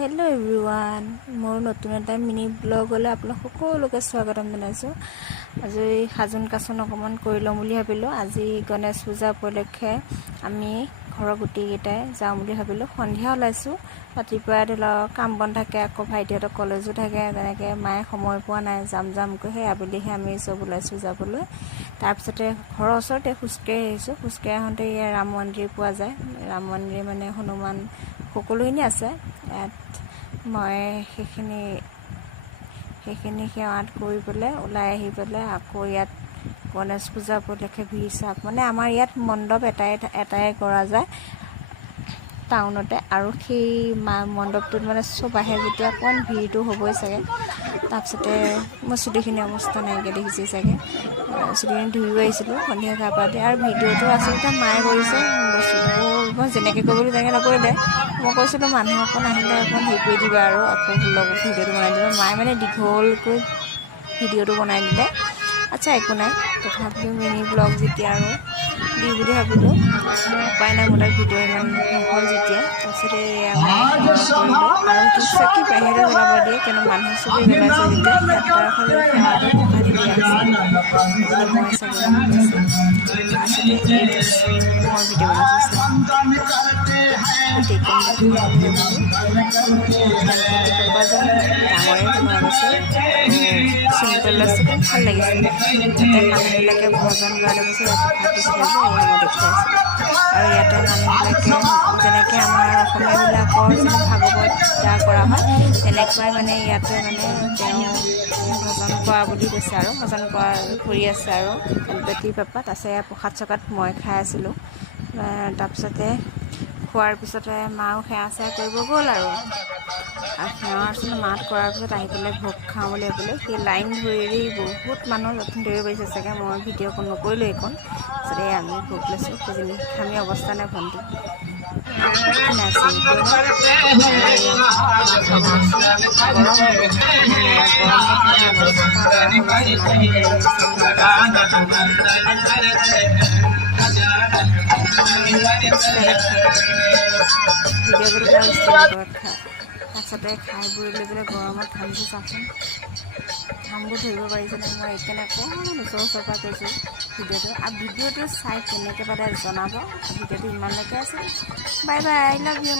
Hello everyone मोर नतुन एटा mini ब्लगले आपलोक सकलोके स्वागतम जनाइছোঁ। আজি সাজোন কাচোন অকমান কৰি লম বুলি ভাবিলো। আজি গণেশ পূজা উপলক্ষে আমি ঘৰৰ গুটিকেইটাই যাম বুলি ভাবিলো। সন্ধিয়া ওলাইছো, ৰাতিপুৱা কাম বন থাকে, আকৌ ভাইটিহঁতৰ কলেজো থাকে, তেনেকে মায়ে সময় পোৱা নাই যামকৈ সেই আবেলিহে আমি চব ওলাইছো যাবলৈ। তাৰপিছতে ঘৰৰ ওচৰতে খোজকাঢ়ি আহিছোঁ। খোজকাঢ়ি আহোঁতে ইয়াৰ ৰাম মন্দিৰ পোৱা যায়। ৰাম মন্দিৰ মানে হনুমান সকলোখিনি আছে ইয়াত। মই সেইখিনি সেৱাত কৰি পেলাই ওলাই আহি পেলাই আকৌ ইয়াত গণেশ পূজা উপলক্ষে ভিৰ চাপ মানে আমাৰ ইয়াত মণ্ডপ এটাই কৰা যায় টাউনতে, আৰু সেই মণ্ডপটোত মানে চব আহে যেতিয়া অকণ ভিৰটো হ'বই চাগে। তাৰপিছতে মই চুলিখিনি অৱস্থা নাইকিয়া দেখিছে চাগে, চুলিখিনি ধুইও আহিছিলোঁ সন্ধিয়া গা পা দি। আৰু ভিডিঅ'টো আচলতে মায়ে কৰিছে, বস্তুটো মই যেনেকৈ কৰিবলৈ তেনেকৈ নকৰিলে। মই কৈছিলোঁ মানুহ অকণ আহিলে অকণ হেৰি কৰি দিবা আৰু আকৌ লগত ভিডিঅ'টো বনাই দিবা। মায়ে মানে দীঘলকৈ ভিডিঅ'টো বনাই দিলে। আচ্ছা একো নাই, তথাপিও মিনি ব্লগ যেতিয়া আৰু দি বুলি ভাবিলোঁ। উপায় নাই, মোৰ তাত ভিডিঅ' ইমান নহ'ল যেতিয়া। তাৰপিছতে আমি সেৱা কৰিলোঁ আৰু চাকি বাহিৰে জ্বলাব দিয়ে, কিন্তু মানুহ চবেই জ্বলাইছে যেতিয়া সেৱাটো পঢ়াই দিয়া আছে। মই চাকি জ্বলাইছোঁ। তাৰপিছতে এইটো মই ভিডিঅ' বনাইছোঁ গণপতি বাপ্পাজন ডাঙৰে বনোৱা গৈছে আৰু চিম্পল আছে, কিন্তু ভাল লাগিছে। তাতে মানুহবিলাকে ভজন গাবলৈ গৈছে, প্ৰসাদ দিছিলে যে এয়া মই দেখুৱাই আছিলোঁ। আৰু ইয়াতে মানুহবিলাকে যেনেকৈ আমাৰ অসমীয়াবিলাকৰ যেনে ভাগৱত গীতা কৰা হয়, তেনেকুৱাই মানে ইয়াতে মানে তেওঁ ভজন কৰা বুলি কৈছে আৰু ভজন কৰি আছে আৰু গণপতি বাপ্পা। তাৰপিছত প্ৰসাদ চকাত মই খাই আছিলোঁ। তাৰপিছতে খোৱাৰ পিছতে মাও সেৱা চেৱা কৰিব গ'ল আৰু সেৱাৰ পিছত মাত কৰাৰ পিছত আহি পেলাই ভোগ খাওঁ বুলি ভাবিলোঁ। সেই লাইন ধৰি বহুত মানুহ যথোন ধৰিব পাৰিছে চাগে, মই ভিডিঅ' অকণ নকৰিলোঁ এইকণ। তাৰপিছতে আমি ভোগ লৈছোঁ, খুজিনি খামি অৱস্থা নাই ভণ্টি তাৰপিছতে খাই বৈ লৈ পেলাই গৰমত ঘামিছোঁ চাওকচোন, ঘামবোৰ ধৰিব পাৰিছে নাই। মই এইকাৰণে অকণমান ওচৰৰ পৰা কৈছোঁ ভিডিঅ'টো। আৰু ভিডিঅ'টো চাই কেনেকৈ পালে জনাব। ভিডিঅ'টো ইমানলৈকে আছে। Bye bye, I love you.